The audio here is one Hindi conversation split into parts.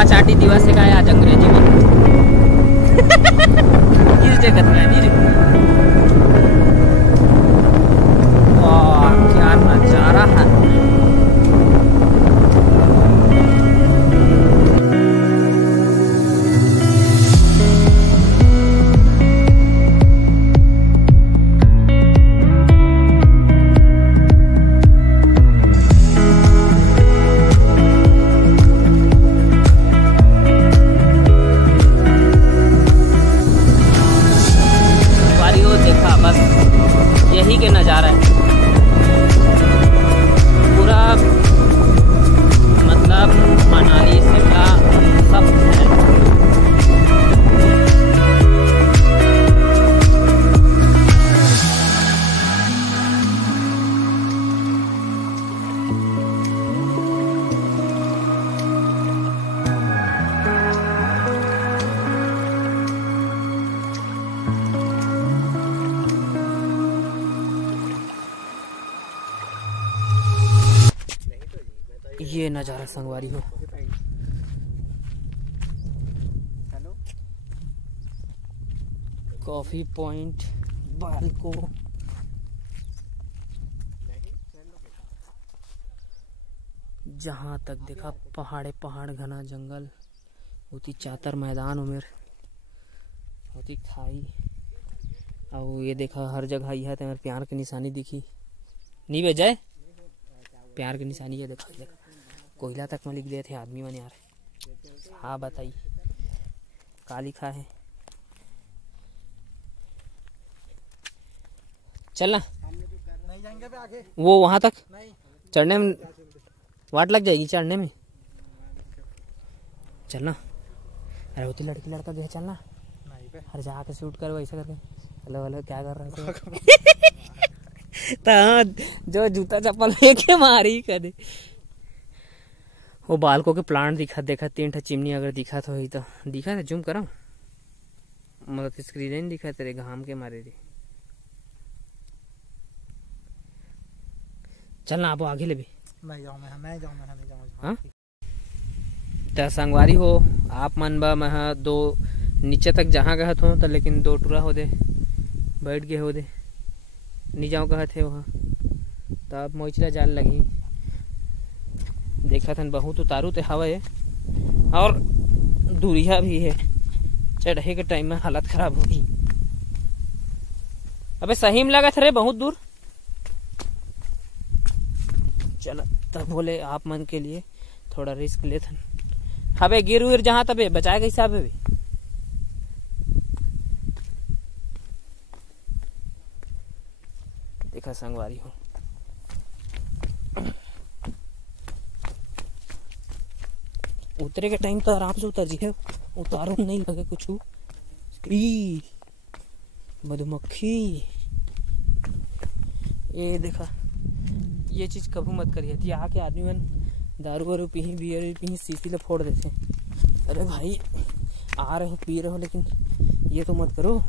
अम्मा चाटी दिवस से काय आज अंग्रेजी में किस जगत में नहीं रे। वाह क्या नजारा है। यही के नज़ारा है पूरा, मतलब मनाली शिमला सब है। ये नज़ारा संगवारी हो। कॉफी पॉइंट बालको, जहाँ तक देखा पहाड़े पहाड़, घना जंगल, होती चातर मैदान उमेर, होती खाई। और ये देखा हर जगह यह तो प्यार की निशानी दिखी नहीं बेजाए, प्यार की निशानी ये देखा कोयला तक में लिख दिए थे आदमी बने यार। हाँ बताइए का लिखा है। चलना नहीं जाएंगे पे आगे, वो वहां तक चढ़ने में वाट लग जाएगी, चढ़ने में चलना। अरे होती लड़की लड़का जो है चलना, हर जगह के शूट कर वैसा करके। हेलो हेलो क्या कर रहे थे तो जो जूता चप्पल लेके मारी कर। वो बालकों के प्लांट दिखा, देखा 3 ठा चिमनी अगर दिखा तो ही तो दिखा था, जूम करा मतलब स्क्रीन नहीं दिखा तेरे घाम के मारे रे। चलना आप आगे ले भी नहीं जाऊँ मैं जाऊँ। हाँ तो संगवारी हो आप मन बा मैं दो नीचे तक जहाँ गए हो तो, लेकिन 2 टूरा हो दे बैठ गए हो दे नहीं जाओ कहा थे वहाँ तब मोचला जाल लगी। देखा था बहुत उतारू तो हवा है और दूरिया भी है, चढ़े के टाइम में हालत खराब हो गई। अबे सही में लगा था रे बहुत दूर। चलो तब बोले आप मन के लिए थोड़ा रिस्क ले था। हबे गिर उर जहाँ तबे बचाएगा हिसाब है भी। देखा संगवारी हो उतरे के टाइम तो आराम से उतर जी है, उतारो नहीं लगे कुछ। मधुमक्खी ये देखा, ये चीज कभी मत करिए थी। आके आदमी मन दारू वारू पी बियर पी शीशी ले फोड़ देते। अरे भाई आ रहे हो पी रहे हो लेकिन ये तो मत करो।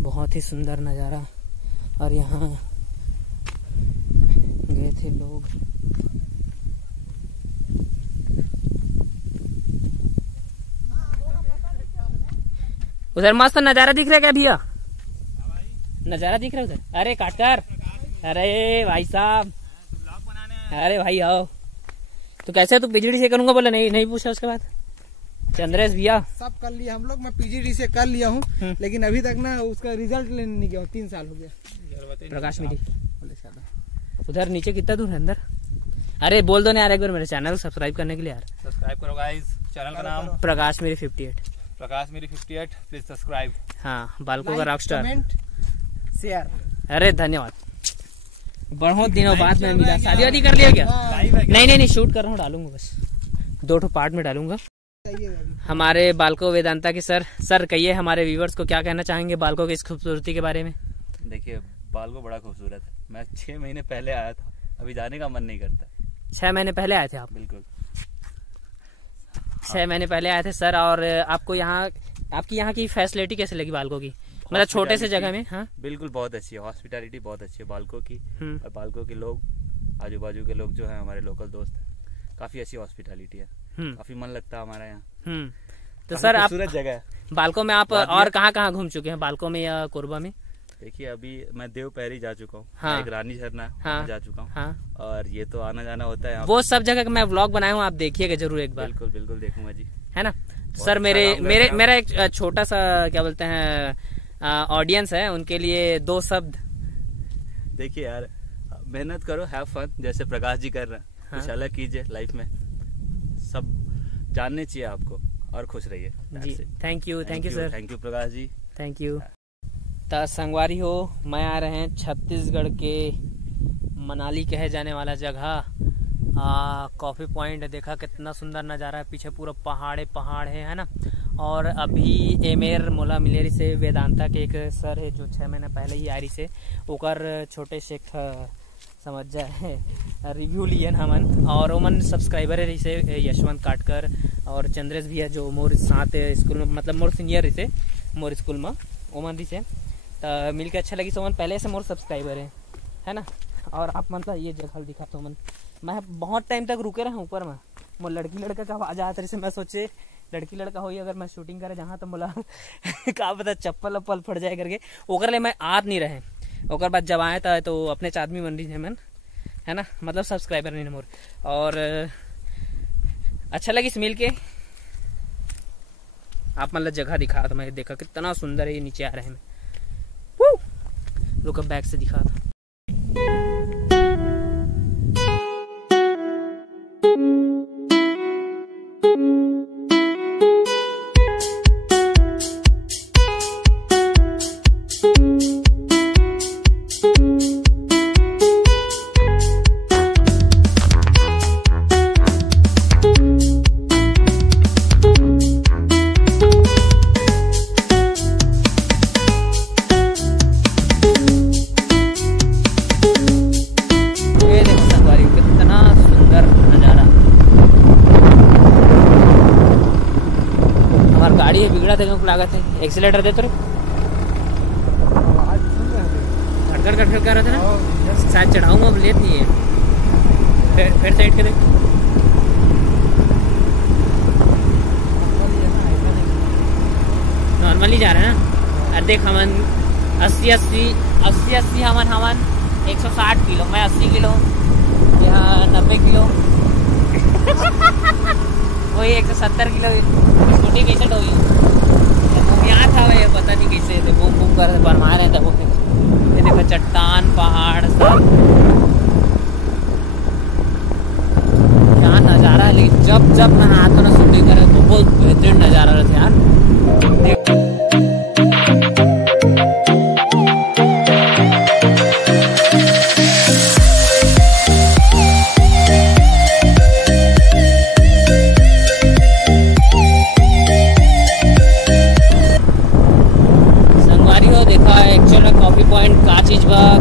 बहुत ही सुंदर नज़ारा। और यहाँ गए थे लोग। उधर मस्त नज़ारा दिख रहा है क्या भैया? नज़ारा दिख रहा है उधर। अरे काटकर, अरे भाई साहब, अरे भाई आओ। तो कैसे तू पीजीडी से करूंगा बोले? नहीं पूछा उसके बाद। चंद्रेश भैया सब कर लिया हम लोग, मैं पीजीडी से कर लिया हूँ लेकिन अभी तक ना उसका रिजल्ट लेने नहीं गया हूँ। 3 साल हो गया। प्रकाश मिली उधर नीचे कितना दूर है अंदर? अरे बोल दो ना यार एक बार मेरे चैनल को सब्सक्राइब करने के लिए यार। सब्सक्राइब करो गाइस, चैनल का नाम प्रकाश मेरी 58। प्रकाश मेरी 58, प्लीज सब्सक्राइब। हाँ बालकों का रॉकस्टार, कमेंट शेयर। अरे धन्यवाद, बहुत दिनों बाद में मिला। शादी वादी कर लिया क्या? नहीं शूट कर रहा हूँ, डालूंगा बस 2 पार्ट में डालूंगा। हमारे बालको वेदांता के सर कहिए हमारे व्यूवर्स को क्या कहना चाहेंगे बालको की इस खूबसूरती के बारे में? देखिए बालको बड़ा खूबसूरत है। मैं 6 महीने पहले आया था अभी जाने का मन नहीं करता। 6 महीने पहले आए थे आप? बिल्कुल 6 महीने पहले आए थे सर। और आपको यहाँ, आपकी यहाँ की फैसिलिटी कैसे लगी बालकों की? मतलब छोटे से जगह में। हाँ बिल्कुल बहुत अच्छी है, हॉस्पिटैलिटी बहुत अच्छी है बालकों की। और बालकों के लोग, आजू बाजू के लोग जो है हमारे लोकल दोस्त हैं, काफी अच्छी हॉस्पिटैलिटी है, काफी मन लगता है हमारा यहाँ। तो सर आप जगह है बालकों में आप और कहाँ घूम चुके हैं, बालकों में या कोरबा में? देखिए अभी मैं देव पैरी जा चुका हूँ। हाँ। एक रानी झरना जा चुका हूँ। हाँ। और ये तो आना जाना होता है। वो सब जगह का मैं व्लॉग बनाया हूँ, आप देखिएगा जरूर एक बार। बिल्कुल बिल्कुल देखूंगा जी, है ना सर। मेरा एक छोटा सा क्या बोलते हैं ऑडियंस है, उनके लिए 2 शब्द। देखिए यार, मेहनत करो, हैव फन, जैसे प्रकाश जी कर रहे हैं। हाँ। कुछ अलग कीजिए लाइफ में, सब जानने चाहिए आपको, और खुश रहिए जी। Thank you sir. Thank you Prakash ji, thank you. तो संगवारी हो, मैं आ रहे हैं छत्तीसगढ़ के मनाली कहे जाने वाला जगह कॉफ़ी पॉइंट। देखा कितना सुंदर नज़ारा है, पीछे पूरा पहाड़ है ना। और अभी एमेर मोला मिलेरी से वेदांता के एक सर है जो 6 महीने पहले ही आरी से ओकर छोटे से समझ जाए रिव्यू लियन हमन। और ओमन सब्सक्राइबर है से यशवंत काटकर और चंद्रेश भी है जो मोर साथ स्कूल में, मतलब मोर सीनियर रिसे मोर स्कूल में ओमन रिसे। तो मिल के अच्छा लगी। सोमन पहले से मोर सब्सक्राइबर है ना। और आप मतलब ये जगह दिखा तो मैं बहुत टाइम तक रुके रहा ऊपर में। मोर लड़की लड़का का आवाज आते रही से, मैं सोचे लड़की लड़का हो अगर मैं शूटिंग करे जहाँ तो बोला का पता चप्पल अप्पल फट जाए करके, ओकर ले मैं आद नहीं रहे। ओकर बाद जब आए था तो अपने आदमी बन रही है मन, है ना, मतलब सब्सक्राइबर नहीं मोर। और अच्छा लगी मिल के। आप मतलब जगह दिखा था, मैं देखा कितना सुंदर है, ये नीचे आ रहे हैं। रुक बैक से दिखा था। गाड़ी है बिगड़ा थे लागत है, एक्सीलेटर दे तो खटखट खटखट कर रहे थे ना, शायद चढ़ाऊंगा अब लेट नहीं है। फिर साइड के देख, नॉर्मली जा रहे हैं ना। अरे देख हमन 80 हमन 160 किलो, मैं 80 किलो, यहाँ 90 किलो वही 170 किलो स्कूटी कैसे होगी। यहाँ था भाई, पता नहीं कैसे थे बूम बूम कर बनवा रहे थे वो। ये देखो चट्टान पहाड़ सब यहाँ नज़ारा है। लेकिन जब मैं हाथों में शूटिंग करे तो बहुत बेहतरीन नज़ारा रहता है यार।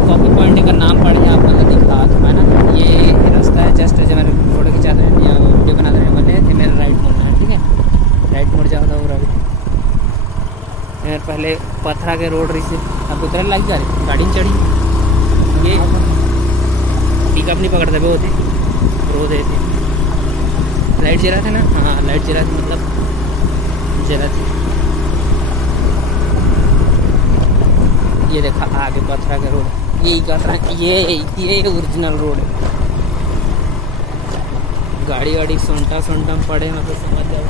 कॉफी पॉइंट का नाम पड़ गया आपको दिख रहा था ना। ये रास्ता है जस्ट जब मैंने फोटो खिंचा रहे हैं या वीडियो बना रहे हैं बोले थे मेरा राइट मुड़ना है, ठीक है। राइट मुड़ जाओ था और मेरे पहले पथरा के रोड रही से अब उतरे लग जा रही गाड़ी में चढ़ी। ये पिकअप नहीं पकड़ते वो होते रोड थे। लाइट जरा थे ना, हाँ लाइट जरा थी, मतलब जरा थी। ये देखा आगे पथरा का रोड, यही कटरा, ये ओरिजिनल रोड है। गाड़ी वाड़ी सुनटा में पड़े मतलब समझ जाओ,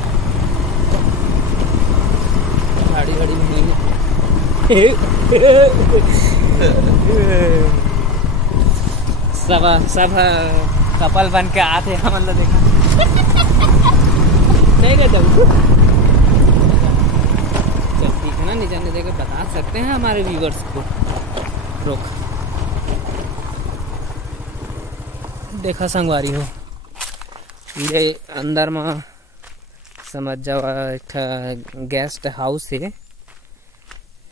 गाड़ी वाड़ी में नहीं सब कपल बन के आते हैं मतलब देखा नहीं रहता। ठीक है ना, नहीं जाने देकर बता सकते हैं हमारे व्यूवर्स को। रोक देखा संगवारी हो, ये अंदर में समझ जाओ एक गेस्ट हाउस है।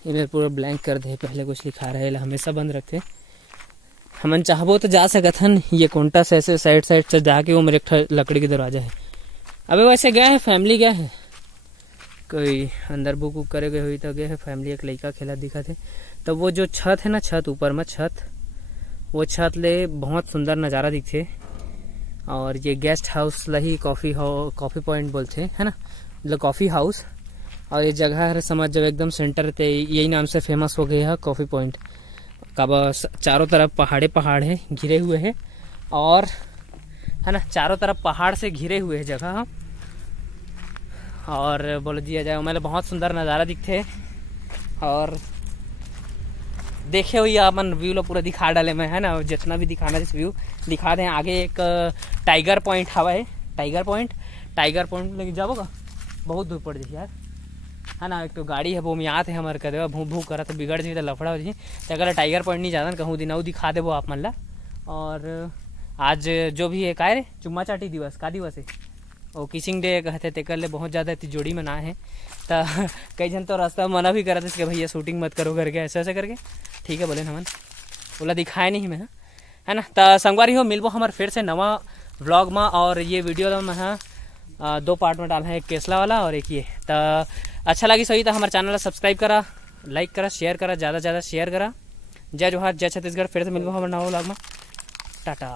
इन्हें पूरा ब्लैंक कर दे, पहले कुछ लिखा रहे हमेशा बंद रखे। हमन चाहबो तो जा सकत हन, ये कोंटा से ऐसे साइड साइड से जाके वो मेरे एक लकड़ी के दरवाजा है। अबे वैसे गया है, फैमिली गया है, कोई अंदर बुक उक करे गए हुई तो गए है फैमिली, एक लड़का खेला दिखा थे। तो वो जो छत है ना, छत ऊपर में छत, वो छत ले बहुत सुंदर नज़ारा दिखते। और ये गेस्ट हाउस लही कॉफ़ी पॉइंट बोलते है ना, मतलब कॉफ़ी हाउस। और ये जगह है समझ जब एकदम सेंटर पे, यही नाम से फेमस हो गया है कॉफ़ी पॉइंट का। बस चारों तरफ पहाड़ है, घिरे हुए है, और है ना चारों तरफ पहाड़ से घिरे हुए है जगह। और बोल दिया जाए मतलब बहुत सुंदर नज़ारा दिखते। और देखे हुई अपन व्यू लो पूरा दिखा डाले में, है ना, जितना भी दिखाना इस व्यू दिखा दें। आगे एक टाइगर पॉइंट हवा है, टाइगर पॉइंट लेके जाओगा, बहुत दूर पड़ जाए यार, है ना। एक तो गाड़ी है वो में आते हैं हमारे कदे भू भू करा तो बिगड़ जाए तो लफड़ा हो जाए। तो अगर टाइगर पॉइंट नहीं जाता कहूँ दिन दिखा दे वो आप मन ला। और आज जो भी है का रे चुम्मा चाटी दिवस का दिवस है, वो किसिंग डे कहते तेकर ले बहुत ज़्यादा जोड़ी में ना है। तो कई जन तो रास्ता मना भी करा थे कि भैया शूटिंग मत करो करके, ऐसे ऐसे करके। ठीक है बोले हमन, बोला दिखाए नहीं मैं, है ना। तो संगवारी हो मिलबो हमारे फिर से नवा व्लॉग में। और ये वीडियो मैं 2 पार्ट में डाला है, एक केसला वाला और एक ये। तो अच्छा लगी सही तो हमारे चैनल सब्सक्राइब करा, लाइक करा, शेयर करा, ज़्यादा से ज़्यादा शेयर करा। जय जोहार, जय छत्तीसगढ़। फिर से मिलबो हमारे नवा व्लॉग में। टाटा।